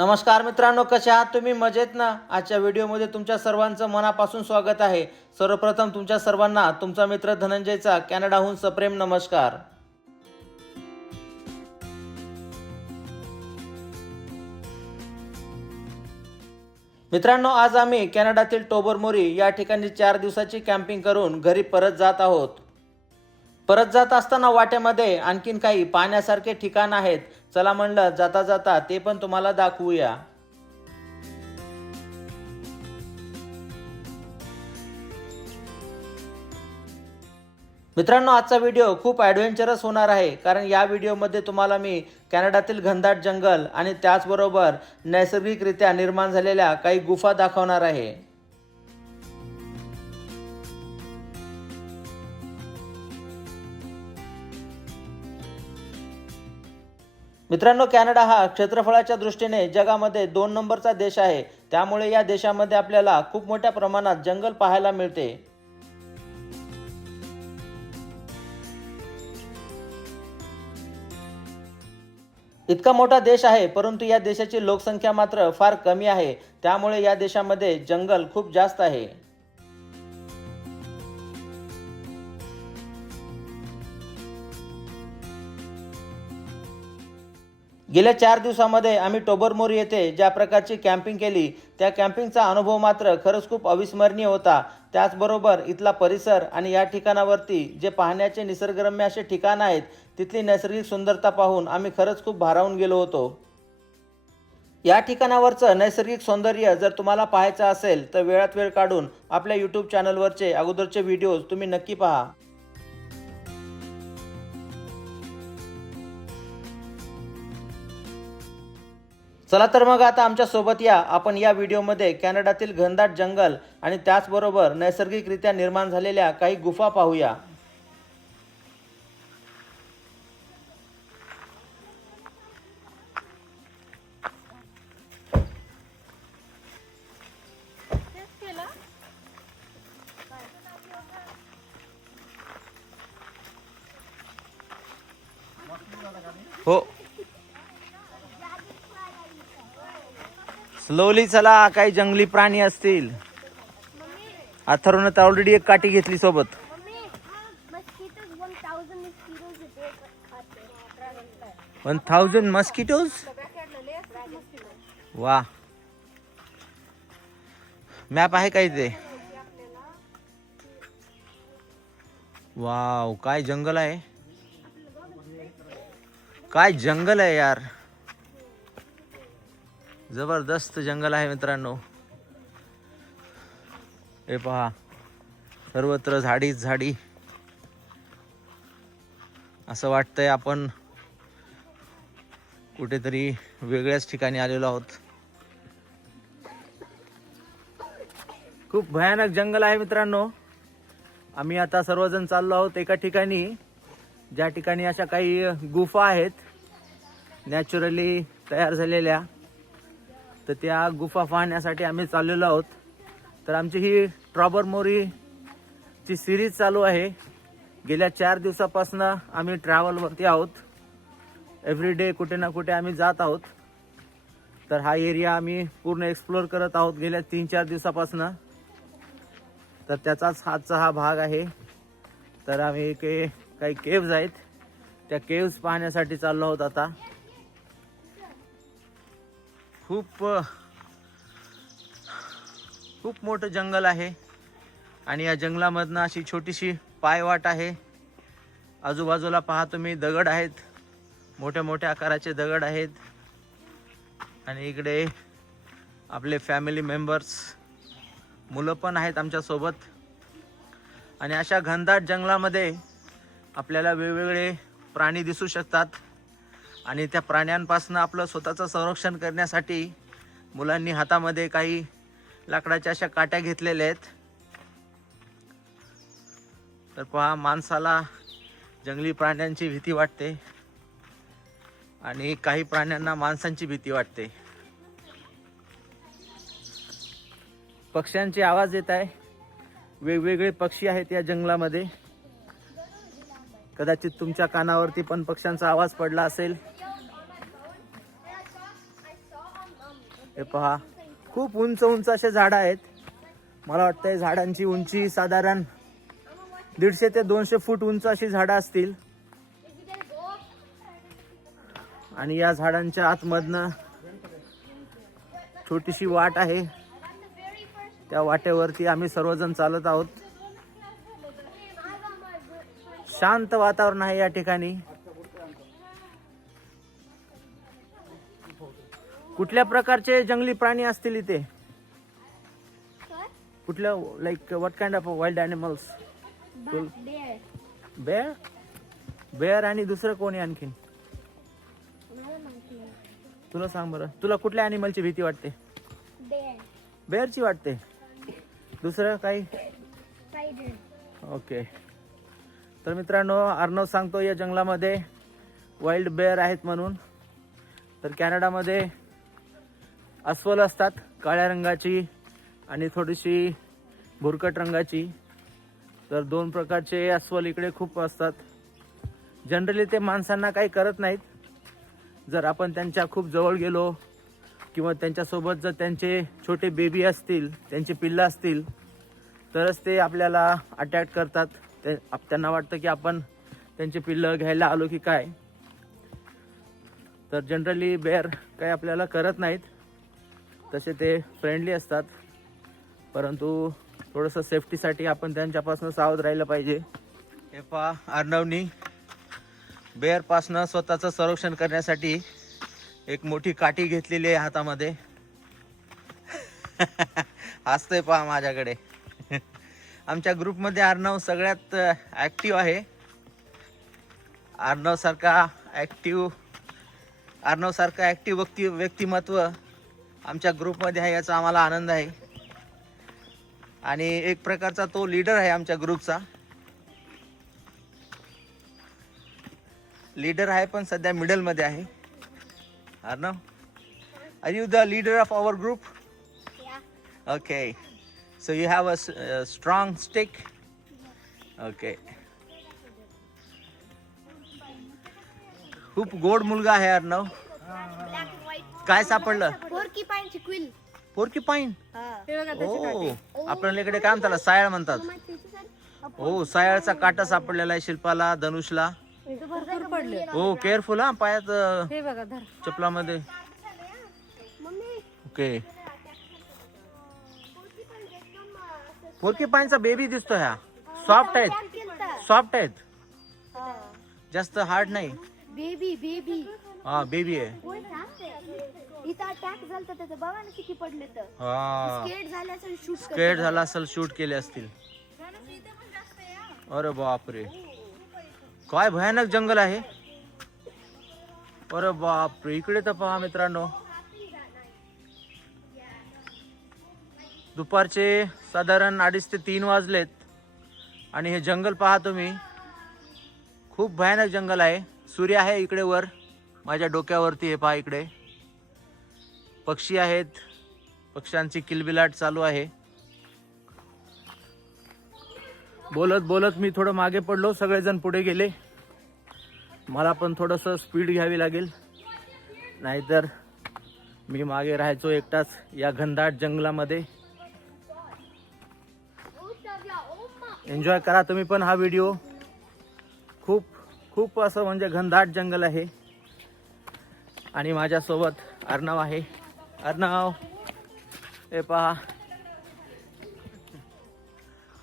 नमस्कार मित्रांनो, कसे आहात तुम्ही? मजेत ना? आजच्या व्हिडिओमध्ये तुमच्या सर्वांचं मनापासून स्वागत आहे. सर्वप्रथम तुमच्या सर्वांना तुमचा मित्र धनंजयचा कॅनडाहून सप्रेम नमस्कार. मित्रांनो, आज आम्ही कॅनडातील टोबरमोरी या ठिकाणी 4 दिवसाची कॅम्पिंग करून घरी परत जात आहोत. परत जात असताना वाटेमध्ये आणखीन काही पाहण्यासारखे ठिकाण आहेत. चला म्हणलं जाता जाता ते पण तुम्हाला दाखवूया. मित्रांनो, आजचा व्हिडिओ खूप ॲडव्हेंचरस होणार आहे, कारण या व्हिडिओमध्ये तुम्हाला मी कॅनडातील घनदाट जंगल आणि त्याचबरोबर नैसर्गिकरित्या निर्माण झालेल्या काही गुफा दाखवणार आहे. मित्रांनो, कॅनडा हा क्षेत्रफळाच्या दृष्टीने जगामध्ये 2 नंबरचा देश आहे. त्यामुळे या देशामध्ये आपल्याला खूप मोठ्या प्रमाणात जंगल पाहायला मिळते. इतका मोठा देश आहे, परंतु या देशाची लोकसंख्या मात्र फार कमी आहे. त्यामुळे या देशामध्ये जंगल खूप जास्त आहे. गेल्या 4 दिवसामध्ये आम्ही टोबरमोरी येथे ज्या प्रकारची कॅम्पिंग केली, त्या कॅम्पिंगचा अनुभव मात्र खरंच खूप अविस्मरणीय होता. त्याचबरोबर इथला परिसर आणि या ठिकाणावरती जे पाहण्याचे निसर्गरम्य असे ठिकाण आहेत, तिथली नैसर्गिक सुंदरता पाहून आम्ही खरंच खूप भारावून गेलो होतो. या ठिकाणावरचं नैसर्गिक सौंदर्य जर तुम्हाला पाहायचं असेल तर वेळात वेळ काढून आपल्या यूट्यूब चॅनलवरचे अगोदरचे व्हिडिओज तुम्ही नक्की पहा. चला तर मग आता आमच्या सोबत या. आपण या व्हिडिओमध्ये कॅनडातील घनदाट जंगल आणि त्याचबरोबर नैसर्गिकरित्या निर्माण झालेल्या काही गुफा पाहूया. हो, स्लोली चला. काही जंगली प्राणी असतील. अथर्वने तर ऑलरेडी एक काठी घेतली सोबत. 1000 मस्किटोज. वा, मॅप आहे का इथे? वाव, काय जंगल आहे. काय जंगल आहे यार. जबरदस्त जंगल आहे मित्रांनो. हे पहा, सर्वत्र झाडीच झाडी. असं वाटतंय आपण कुठेतरी वेगळ्याच ठिकाणी आलेलो आहोत. खूप भयानक जंगल आहे मित्रांनो. आम्ही आता सर्वजण चाललो आहोत एका ठिकाणी, ज्या ठिकाणी अशा काही गुफा आहेत नॅचरली तयार झालेल्या. तर त्या गुफा पाहण्यासाठी आम्ही चाललेलो आहोत. तर आमची ही टोबरमोरीची सिरीज चालू आहे. गेल्या 4 दिवसापासून आम्ही ट्रॅव्हलवरती आहोत. एव्हरी डे कुठे ना कुठे आम्ही जात आहोत. तर हा एरिया आम्ही पूर्ण एक्सप्लोअर करत आहोत गेल्या 3-4 दिवसापासून. तर त्याचाच आजचा हा भाग आहे. तर आम्ही काही केव्ज आहेत, त्या केव्ज पाहण्यासाठी चाललो आहोत आता. खूप मोठं जंगल आहे आणि या जंगलामधनं अशी छोटीशी पायवाट आहे. आजूबाजूला पहा तुम्ही, दगड आहेत, मोठ्या मोठ्या आकाराचे दगड आहेत. आणि इकडे आपले फॅमिली मेंबर्स, मुलं पण आहेत आमच्या सोबत. आणि अशा घनदाट जंगलामध्ये आपल्याला वेगवेगळे प्राणी दिसू शकतात. आणि त्या प्राण्यांपासून आपलं स्वतःचं संरक्षण करण्यासाठी मुलांनी हातामध्ये काही लाकडाच्या अशा काट्या घेतलेल्या आहेत. तर पहा, माणसाला जंगली प्राण्यांची भीती वाटते आणि काही प्राण्यांना माणसांची भीती वाटते. पक्ष्यांचे आवाज येत आहे. वेगवेगळे पक्षी आहेत या जंगलामध्ये. कदाचित तुमच्या कानावरती पण पक्ष्यांचा आवाज पडला असेल. हे पहा, खूप उंच उंच असे झाडं आहेत. मला वाटतंय झाडांची उंची साधारण 150 ते 200 फूट उंच अशी झाडं असतील. आणि या झाडांच्या आतमधनं छोटीशी वाट आहे. त्या वाटेवरती आम्ही सर्वजण चालत आहोत. शांत वातावरण आहे या ठिकाणी. कुठल्या प्रकारचे जंगली प्राणी असतील इथे? कुठल्या, like what kind of wild animals? Bear. Bear आणि दुसरं कोणी आणखीन? तुला सांग बरं, तुला कुठल्या ॲनिमलची भीती वाटते? बेअरची वाटते. दुसरं काही? ओके. तर मित्रांनो, अर्णव सांगतो या जंगलामध्ये वाईल्ड बेअर आहेत म्हणून. तर कॅनडामध्ये अस्वल असतात, काळ्या रंगाची आणि थोडीशी भुरकट रंगाची. तर 2 प्रकारचे अस्वल इकडे खूप असतात. जनरली ते माणसांना काही करत नाहीत. जर आपण त्यांच्या खूप जवळ गेलो किंवा त्यांच्यासोबत जर त्यांचे छोटे बेबी असतील, त्यांची पिल्लं असतील, तरच ते आपल्याला अटॅक करतात. त्यांना वाटतं की आपण त्यांचे पिल्लं घ्यायला आलो की काय. तर जनरली बेअर काही आपल्याला करत नाहीत. तसे ते फ्रेंडली असतात, परंतु थोडंसं सेफ्टीसाठी आपण त्यांच्यापासून सावध राहिलं पाहिजे. हे पहा, अर्णवनी बेअरपासनं स्वतःचं संरक्षण करण्यासाठी एक मोठी काठी घेतलेली आहे हातामध्ये. हसतोय पहा माझ्याकडे. आमच्या ग्रुपमध्ये अर्णव सगळ्यात ॲक्टिव्ह आहे. अर्णव सारखा ॲक्टिव्ह व्यक्तिमत्व आमच्या ग्रुपमध्ये आहे, याचा आम्हाला आनंद आहे. आणि एक प्रकारचा तो लीडर आहे आमच्या ग्रुपचा. लीडर आहे पण सध्या मिडलमध्ये आहे. Arnav, are you the leader of our group? Okay, so you have a strong stick. Okay. खूप गोड मुलगा आहे अर्णव. काय सापडलं? पोर्कीपाईनची क्विल. पोर्कीपाईन? ओ, आपल्याकडे काय म्हणतात, सायाळ म्हणतात. हो, सायाळचा काटा सापडलेला आहे शिल्पाला, धनुषला. हो, केअरफुल हा, पायात चपलामध्ये. ओके. पोर्कीपाईनचा बेबी दिसतो. ह्या सॉफ्ट आहेत, जास्त हार्ड नाही. बेबी हा, बेबी आहे. इथं अटॅक झालता त्याचं, बघा ना किती पडले तर. हा, स्केट झाला असेल, शूट केले असतील. अरे बापरे, काय भयानक जंगल आहे. अरे बापरे, इकडे तर पहा मित्रांनो, दुपारचे साधारण 2:30 ते 3 वाजलेत आणि हे जंगल पहा तुम्ही. खूप भयानक जंगल आहे. सूर्य आहे इकडे वर माझ्या डोक्यावरती. हे पहा, इकडे पक्षी आहेत, पक्ष्यांची किलबिलाट चालू आहे. बोलत बोलत मी थोडं मागे पडलो, सगळेजण पुढे गेले. मला पण थोडंसं स्पीड घ्यावी लागेल, नाहीतर मी मागे राहायचो एकटाच या घनदाट जंगलामध्ये. एन्जॉय करा तुम्ही पण हा व्हिडिओ. खूप खूप असं म्हणजे घनदाट जंगल आहे. आणि माझ्यासोबत अर्णव आहे. अर्णव, हे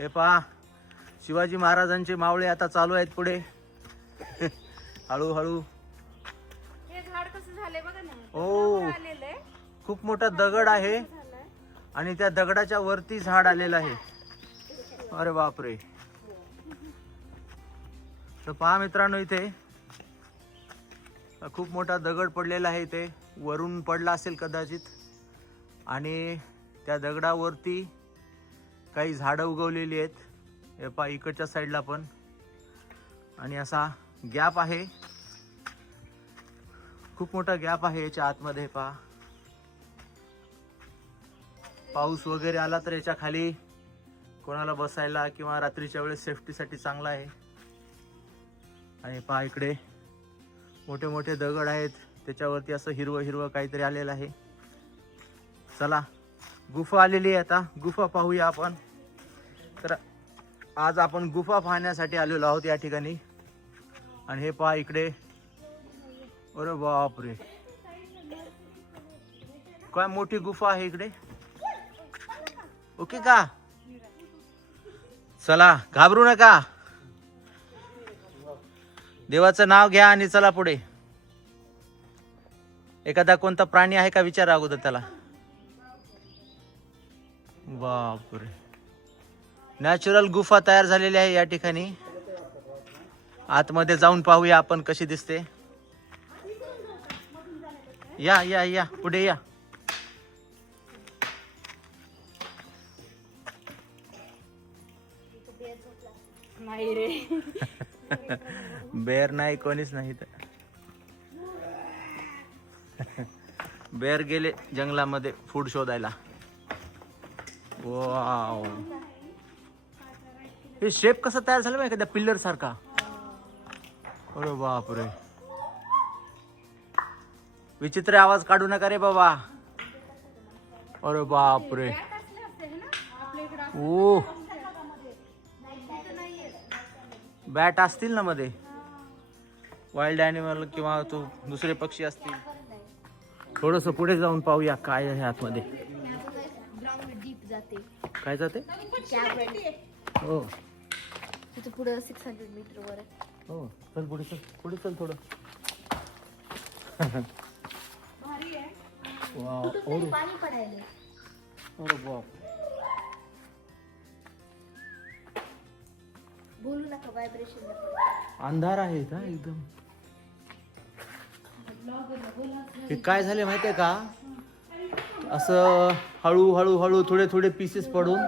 पहा, शिवाजी महाराजांचे मावळे आता चालू आहेत पुढे. हळूहळू. हो, खूप मोठा दगड आहे आणि त्या दगडाच्या वरती झाड आलेलं आहे. अरे बापरे. तर पहा मित्रांनो, इथे खूप मोठा दगड पडलेला आहे. इथे वरून पडला असेल कदाचित, आणि त्या दगडावरती काही झाडं उगवलेली आहेत. हे पहा, इकडच्या साईडला पण. आणि असा गॅप आहे, खूप मोठा गॅप आहे याच्या आतमध्ये. पहा, पाऊस वगैरे आला तर याच्या खाली कोणाला बसायला किंवा रात्रीच्या वेळेस सेफ्टीसाठी चांगला आहे. आणि पहा, इकडे मोठे मोठे दगड आहेत, त्याच्यावरती असं हिरवं हिरवं काहीतरी आलेलं आहे. चला गुफा आलेली आहे, आता गुफा पाहूया आपण. तर आज आपण गुफा पाहण्यासाठी आलेलो आहोत या ठिकाणी. आणि हे पहा इकडे, अरे बापरे काय मोठी गुफा आहे इकडे. ओके का? चला घाबरू नका, देवाचं नाव घ्या आणि चला पुढे. एखादा कोणता प्राणी आहे का विचारा अगोदर त्याला. बापरे, नॅचरल गुफा तयार झालेली आहे या ठिकाणी. आतमध्ये जाऊन पाहूया आपण कशी दिसते. या या या पुढे या. नाही रे. बेर नाही, कोणीच नाही तर. बेर गेले जंगलामध्ये फूड शोधायला. वाव, हे शेप कसं तयार झालं माहिती का त्या पिल्लर सारखा. अरे बापरे, विचित्र आवाज काढू नका रे बाबा. अरे बापरे, ओ बॅट असतील ना मध्ये, वाईल्ड ॲनिमल किंवा तो दुसरे पक्षी असतील. थोडस पुढे जाऊन पाहूया काय आहे आतमध्ये. डीप जाते. काय जाते? हो तिथे पुढे 600 मीटर वर आहे. हो, चल पुढे चल, पुढे चल थोडं. वाव, कुठून पाणी पडायले. अरे बाप, बोलू नका, व्हायब्रेशन. अंधार आहे का एकदम. हे काय झाले माहितीये का, असं हळू हळू हळू थोडे थोडे पीसेस पडून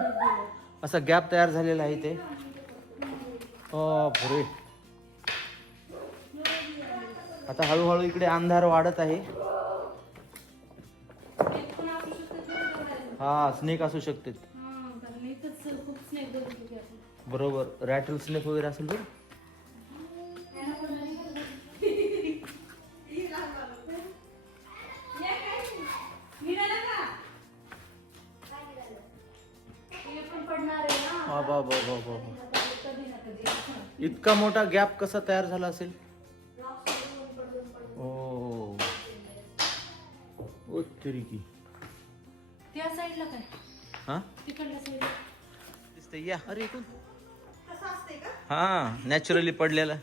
असा गॅप तयार झालेला आहे ते. बापरे, आता हळूहळू इकडे अंधार वाढत आहे. हा, स्नेक असू शकते. बरोबर, रॅटल स्नेक वगैरे असेल बरं. इतका मोठा गॅप कसा तयार झाला असेल. ओ तरी की त्या साईडला काय, हा तिकडल्या साईडला दिसतंय. या, अरे इकडून. हा, नॅचरली पडलेला.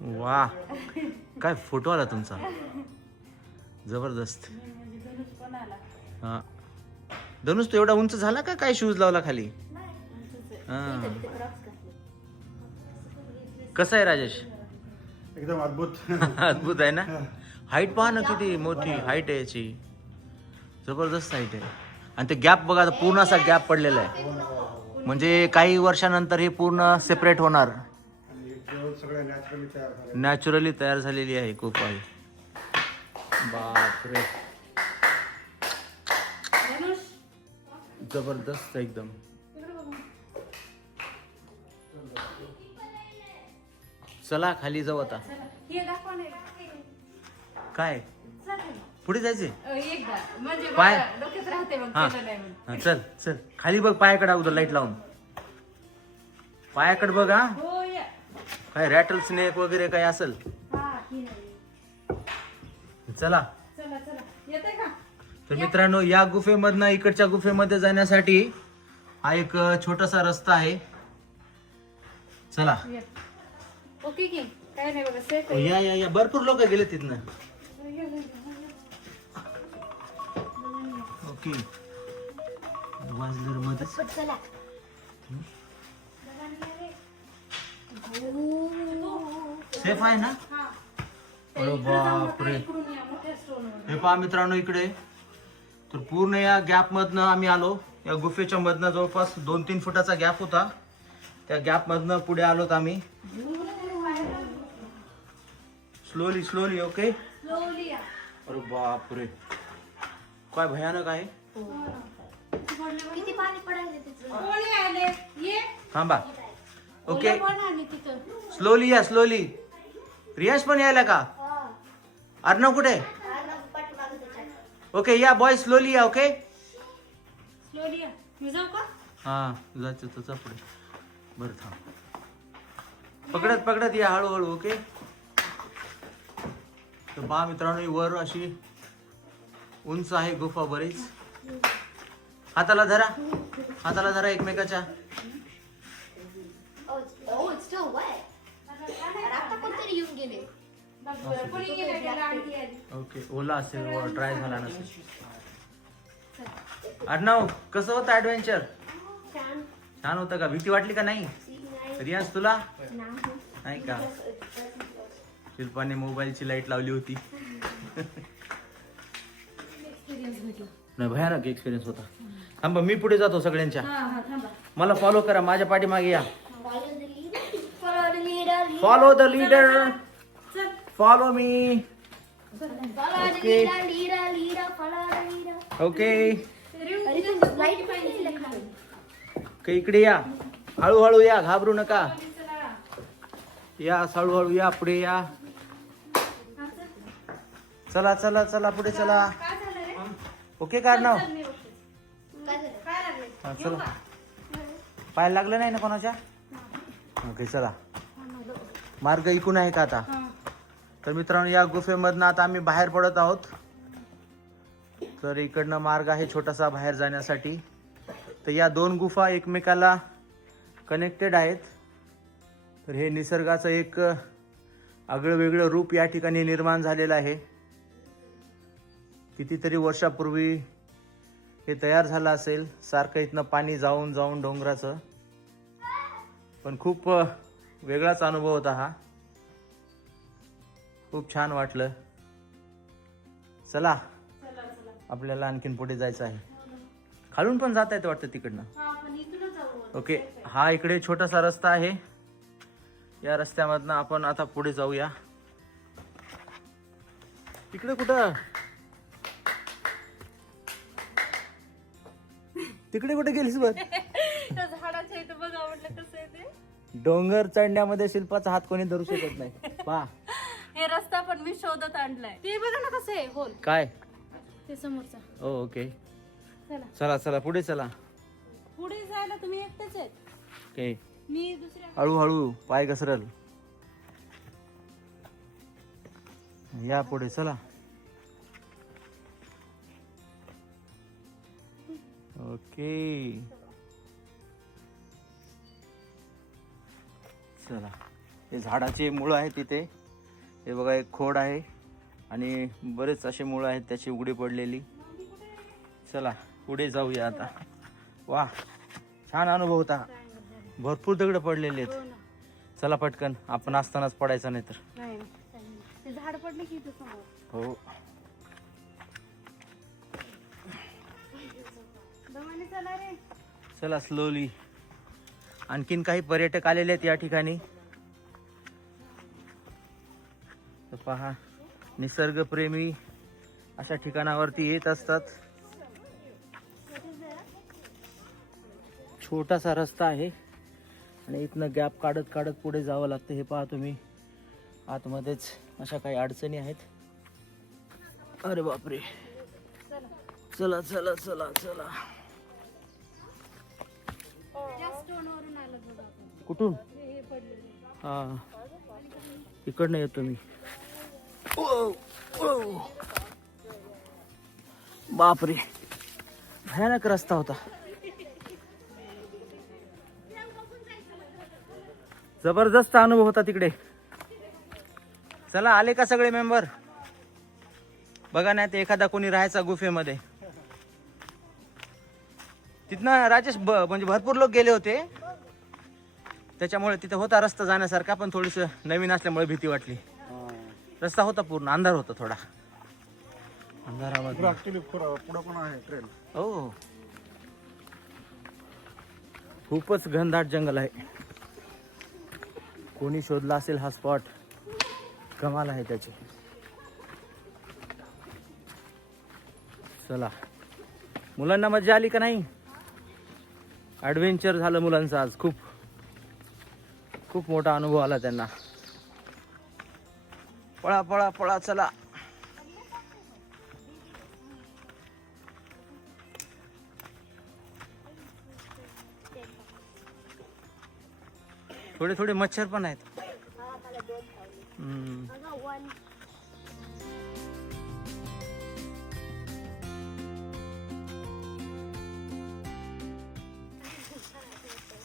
वा, काय फोटो आला तुमचा, जबरदस्त. हा, धनुष तो एवढा उंच झाला का काय शूज लावला खाली. हा, कसं आहे राजेश. एकदम अद्भुत. अद्भुत आहे ना. हाईट पहा ना किती मोठी हाईट आहे याची, जबरदस्त हाईट आहे. आणि ते गॅप बघा, पूर्ण असा गॅप पडलेला आहे. म्हणजे काही वर्षानंतर हे पूर्ण सेपरेट होणार. नॅचरली तयार झालेली आहे खूप आहे. बापरे, जबरदस्त एकदम. चला खाली जाऊ आता. काय पुढे जायचे पाय. हा, चल चल खाली बघ, पायाकडे अगोदर लाईट लावून पायाकडे बघ. हा, काय रॅटल स्नेक वगैरे काय असेल. चला. तर मित्रांनो, या गुफेमधनं इकडच्या गुफेमध्ये जाण्यासाठी हा एक छोटासा रस्ता आहे. चला. ओके की काय नाही बघा, सेफ या या या, भरपूर लोक गेले तिथनं. ओके, वाजलर मध्ये चला. सेफ आहे ना. अरे बापरे, हे पहा मित्रांनो इकडे. तर पूर्ण या गॅप मधनं आम्ही आलो. या गुफेच्या मधनं जवळपास 2-3 फुटाचा गॅप होता. त्या गॅप मधनं पुढे आलोत आम्ही. Slowly slowly. ओके. अरे बापरे, काय भयानक आहे. किती पाणी पडायले तिथं. थांबा. ओके, स्लोली या, स्लोली. रियांश पण यायला का? अर्णव कुठे? ओके या बॉय स्लोली या. ओके हा जायचं तुझा पुढे. बरं थांब. पकडत या हळूहळू. ओके तर पहा मित्रांनो ही वर अशी उंच आहे गुफा बरीच. हाताला धरा एकमेकाच्या. ओके ओला असेल ड्राय झाला नसेल. अर्णव कसं होतं ऍडव्हेंचर? छान होतं का? भीती वाटली का नाही? रियांश तुला नाही का? शिल्पाने मोबाईलची लाईट लावली होती. नाही भयानक एक्सपिरियन्स होता. थांबा मी पुढे जातो सगळ्यांच्या. मला फॉलो करा. माझ्या पाठीमागे या. Follow the leader. Follow me. Okay इकडे या. हळूहळू या. घाबरू नका. या हळूहळू या. पुढे या. चला चला चला पुढे चला. ओके काढणार. चला पाय लागलं नाही ना कोणाच्या? ओके चला. मार्ग इकून आहे का आता? तर मित्रांनो या गुफेमधनं आता आम्ही बाहेर पडत आहोत. तर इकडनं मार्ग आहे छोटासा बाहेर जाण्यासाठी. तर या दोन गुफा एकमेकाला कनेक्टेड आहेत. तर हे निसर्गाचं एक आगळं वेगळं रूप या ठिकाणी निर्माण झालेलं आहे. कितीतरी वर्षापूर्वी हे तयार झालं असेल. सारखं इथनं पाणी जाऊन जाऊन डोंगराचं. पण खूप वेगळाच अनुभव होता हा. खूप छान वाटलं. चला आपल्याला आणखीन पुढे जायचं आहे. खालून पण जाता येतं वाटतं तिकडनं. ओके हा इकडे छोटासा रस्ता आहे. या रस्त्यामधनं आपण आता पुढे जाऊया. तिकडे कुठं? तिकडे कुठे गेलीस बघ? झाडाच्या इथं बघा म्हटलं कसं आहे ते. डोंगर चढण्यामध्ये शिल्पाचा हात कोणी धरू शकत नाही. पहा हे रस्ता पण मी शोधत आणलाय. ते बघा ना कसं आहे होल काय ते समोरचा. ओके चला चला चला पुढे चला. पुढे जायला तुम्ही एकटेच आहेत. ओके मी दुसऱ्या हळूहळू पाय घसरल. या पुढे चला. ओके चला. हे झाडाचे मुळं आहेत तिथे. हे बघा एक खोड आहे आणि बरेच असे मुळं आहेत त्याची उघडी पडलेली. चला पुढे जाऊया आता. वा छान अनुभव होता. भरपूर दगड पडलेले आहेत. चला पटकन. आपण असतानाच पडायचं नाही तर. नाही ते झाड पडले की इथं समोर. हो दमाने चला रे. चला स्लोली. आणखीन काही पर्यटक आलेले आहेत या ठिकाणी. तर पहा निसर्गप्रेमी अशा ठिकाणावरती येत असतात. छोटासा रस्ता आहे आणि इथनं गॅप काढत काढत पुढे जावं लागतं. हे पहा तुम्ही. आतमध्येच अशा काही अडचणी आहेत. अरे बापरे. चला चला चला चला. स्टोनवरून आलं बघा आपण. कुठून? हे पडलेलं. हा इकडनं येतो मी. ओ, ओ. बापरे भयानक रस्ता होता. जबरदस्त अनुभव होता तिकडे. चला आले का सगळे मेंबर? बघा नाही ते एखादा कोणी राहायचा गुफेमध्ये. तिथनं राजेश म्हणजे भरपूर लोक गेले होते. त्याच्यामुळे तिथे होता रस्ता जाण्यासारखा. पण थोडीस नवीन असल्यामुळे भीती वाटली. रस्ता होता पूर्ण अंधार होता थोडा. अंधारामध्ये ऍक्च्युली पुढं पण आहे ट्रेन. हो खूपच घनदाट जंगल आहे. कोणी शोधला असेल हा स्पॉट. कमाल आहे त्याची. चला मुलांना मजा आली का नाही? ॲडव्हेंचर झालं मुलांचं आज. खूप खूप मोठा अनुभव आला त्यांना. पळा पळा पळा चला. थोडे थोडे मच्छर पण आहेत. हा मला 2 खावले. हम्म. बघा 1.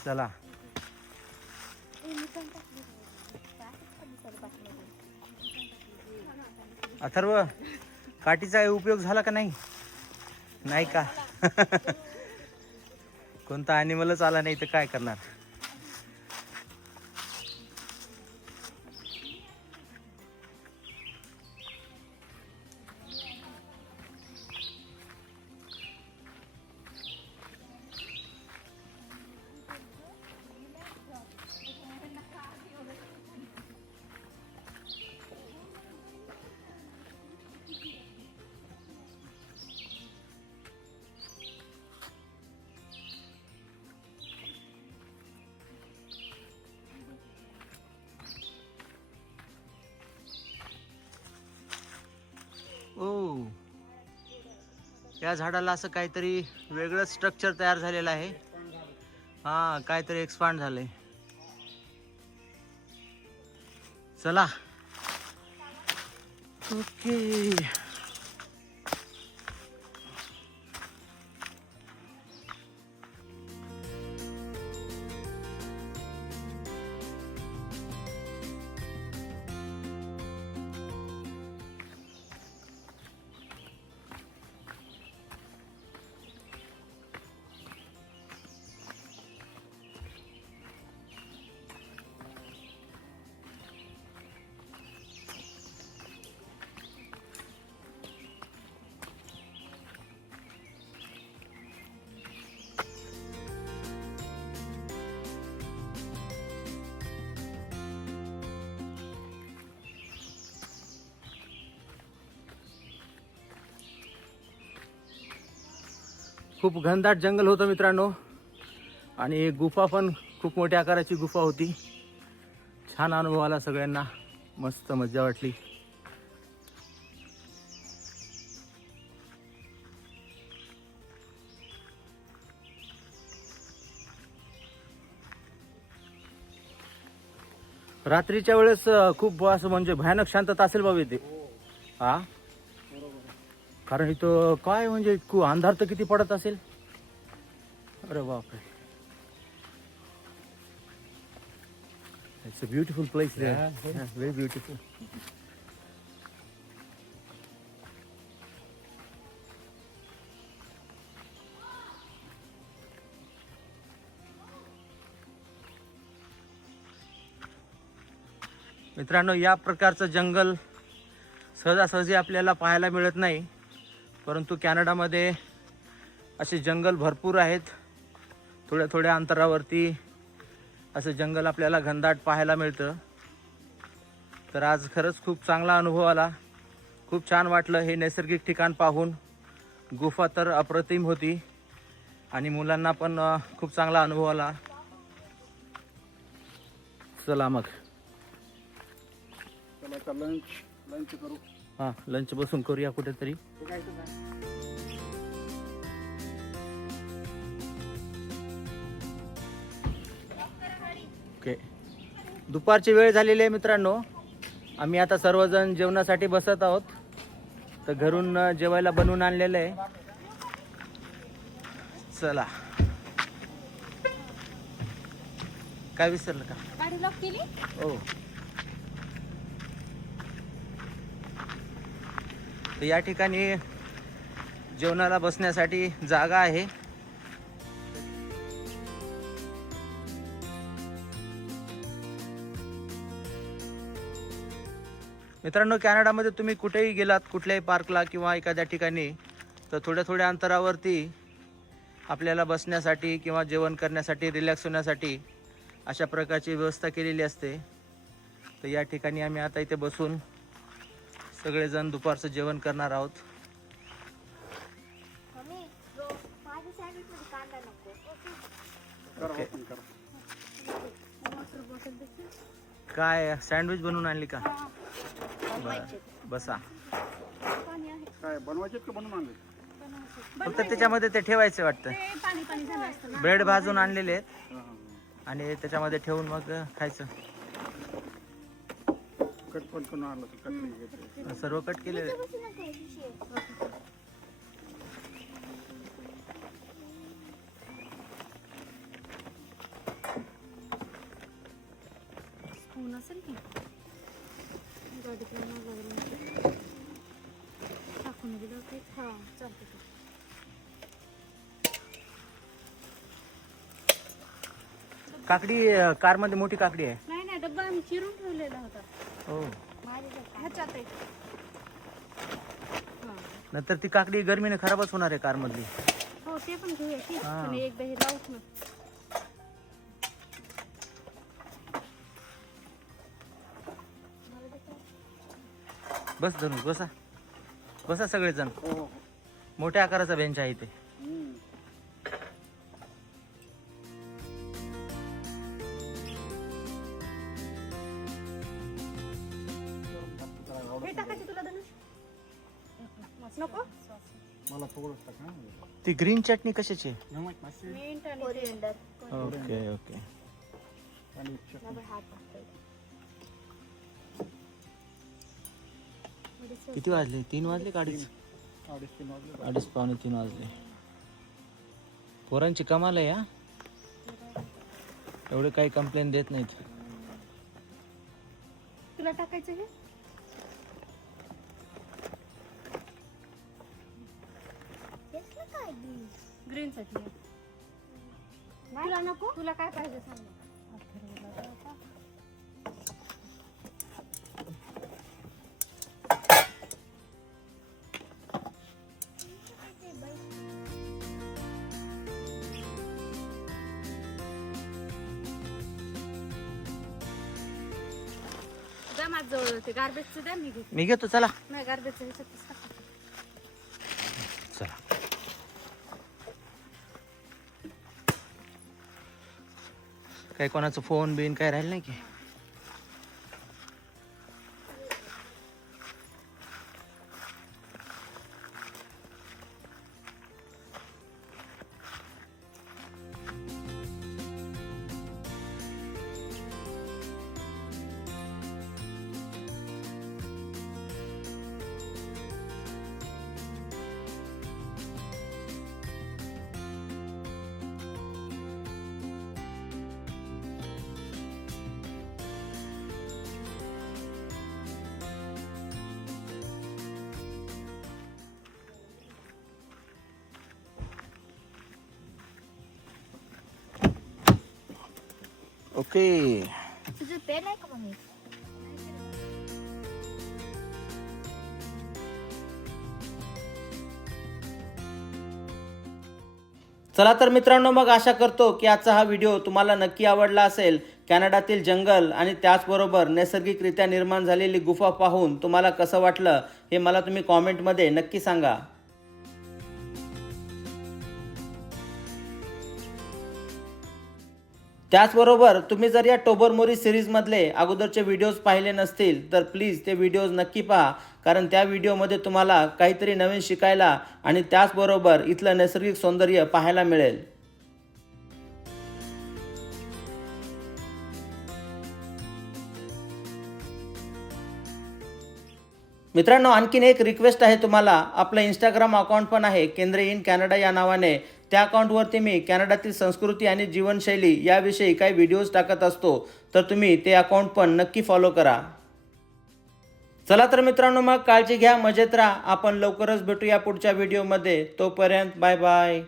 चला अथर्व, काठीचा काही उपयोग झाला का नाही? नाही का? कोणता ॲनिमलच आला नाही तर काय करणार? ओ, या झाडाला असं काहीतरी वेगळं स्ट्रक्चर तयार झालेलं आहे. हा, काहीतरी एक्सपांड झालंय. चला. ओके. खूप घनदाट जंगल होतं मित्रांनो, आणि गुफा पण खूप मोठ्या आकाराची गुफा होती. छान अनुभव आला सगळ्यांना, मस्त मजा वाटली. रात्रीच्या वेळेस खूप असं म्हणजे भयानक शांतता असेल बाबा इथे. हा, कारण इथं काय म्हणजे अंधार तर किती पडत असेल. अरे बापरे. It's a beautiful place. Very beautiful. मित्रांनो, या प्रकारचं जंगल सहजासहजी आपल्याला पाहायला मिळत नाही, परंतु कॅनडामध्ये असे जंगल भरपूर आहेत. थोड्या थोड्या अंतरावरती असं जंगल आपल्याला घनदाट पाहायला मिळतं. तर आज खरंच खूप चांगला अनुभव आला. खूप छान वाटलं हे नैसर्गिक ठिकाण पाहून. गुफा तर अप्रतिम होती आणि मुलांना पण खूप चांगला अनुभव आला. चला मग चला लंच करू. हां, लंच बसून करूया कुठेतरी. ओके, दुपारची वेळ झालेली आहे मित्रांनो. आम्ही आता सर्वजण जेवणासाठी बसत आहोत. तर घरून जेवायला बनवून आणलेलं आहे. चला. काय विसरलं का? गाडी लॉक केली? हो. तर या ठिकाणी जेवणाला बसण्यासाठी जागा आहे. मित्रांनो, कॅनडामध्ये तुम्ही कुठेही गेलात, कुठल्याही पार्कला किंवा एखाद्या ठिकाणी, तर थोड्या थोड्या अंतरावरती आपल्याला बसण्यासाठी किंवा जेवण करण्यासाठी, रिलॅक्स होण्यासाठी अशा प्रकारची व्यवस्था केलेली असते. तर या ठिकाणी आम्ही आता इथे बसून सगळेजण दुपारचं जेवण करणार आहोत. मम्मी, माझ्या सँडविचमध्ये कांदा नको. करा ओके. open करा. वॉटर बॉटल देखील. काय सँडविच बनवून आणली का? बनवायचे बसा. पाणी आहे काय बनवायचे का बनवून आणले? फक्त त्याच्यामध्ये ते ठेवायचे वाटतं. ते पाणी पाणी झालं असतं ना. ब्रेड भाजून आणलेले आहेत हां हां आणि त्याच्यामध्ये ठेवून मग खायचं. कट पण करून आणलं तर कट नाही घेते. सर्व कट केलेले. बसून नका हे पिशवी. स्पून असेल की गाडीत टाकून दिलं ते हा चालतं ते. काकडी कारमध्ये मोठी काकडी आहे. नाही नाही डब्बा आम्ही चिरून ठेवलेला होता हो. ह्याच्यात आहे. हा. नंतर ती काकडी गरमीने खराबच होणार आहे कारमधली. हो ते पण घेऊया की हा. पण एकदा हे लावूच ना. बस धरून बसा. बसा सगळेजण. हो हो मोठ्या आकाराचा बेंच आहे इथे. हम्म. हे टाकायचे तुला धनुष नको. मला थोडंच टाक हां. ती ग्रीन चटणी कशाची आहे? नमक मासे मिंट आणि ते- कोरिअंडर ओके ओके. आणि चटणी. हात टाकतोय. किती वाजले? 3 वाजले का 2:30? 2:30 वाजले. 2:30 पावणे 3 वाजले. पोरांची कमाल आहे हा. एवढे काही कंप्लेंट देत नाहीत. तुला टाकायचं हे हेच ना काय बी. ग्रीन साठी तुला नको. तुला काय पाहिजे सांग ना. द्या माझं जवळ ते गार्बेजचं द्या मी घेते. मी घेतो चला. नाही गार्बेजचं ह्याच्यातच टाका. चला. काही कोणाचं फोन बिन काय राहिलं नाही की? ओके. तुझं पेन आहे का मम्मी? चला तर मित्रांनो, मग आशा करतो की आजचा हा व्हिडिओ तुम्हाला नक्की आवडला असेल. कॅनडातील जंगल आणि त्याचबरोबर नैसर्गिकरित्या निर्माण झालेली गुफा पाहून तुम्हाला कसं वाटलं हे मला तुम्ही कॉमेंटमध्ये नक्की सांगा. त्याचबरोबर तुम्ही जर या टोबरमोरी सिरीजमधले अगोदरचे व्हिडिओज पाहिले नसतील तर प्लीज ते व्हिडिओज नक्की पहा, कारण त्या व्हिडिओमध्ये तुम्हाला काहीतरी नवीन शिकायला आणि त्याचबरोबर इथलं नैसर्गिक सौंदर्य पाहायला मिळेल. मित्रांनो, आणखीन एक रिक्वेस्ट आहे तुम्हाला. आपलं इंस्टाग्राम अकाउंट पण आहे केंद्रे इन कॅनडा या नावाने. त्या अकाउंटवरती मी कॅनडातील संस्कृती आणि जीवनशैली याविषयी काही व्हिडिओज टाकत असतो, तर तुम्ही ते अकाउंट पण नक्की फॉलो करा. चला तर मित्रांनो, मग काळजी घ्या, मजेत राहा. आपण लवकरच भेटूया पुढच्या व्हिडिओमध्ये. तोपर्यंत बाय बाय.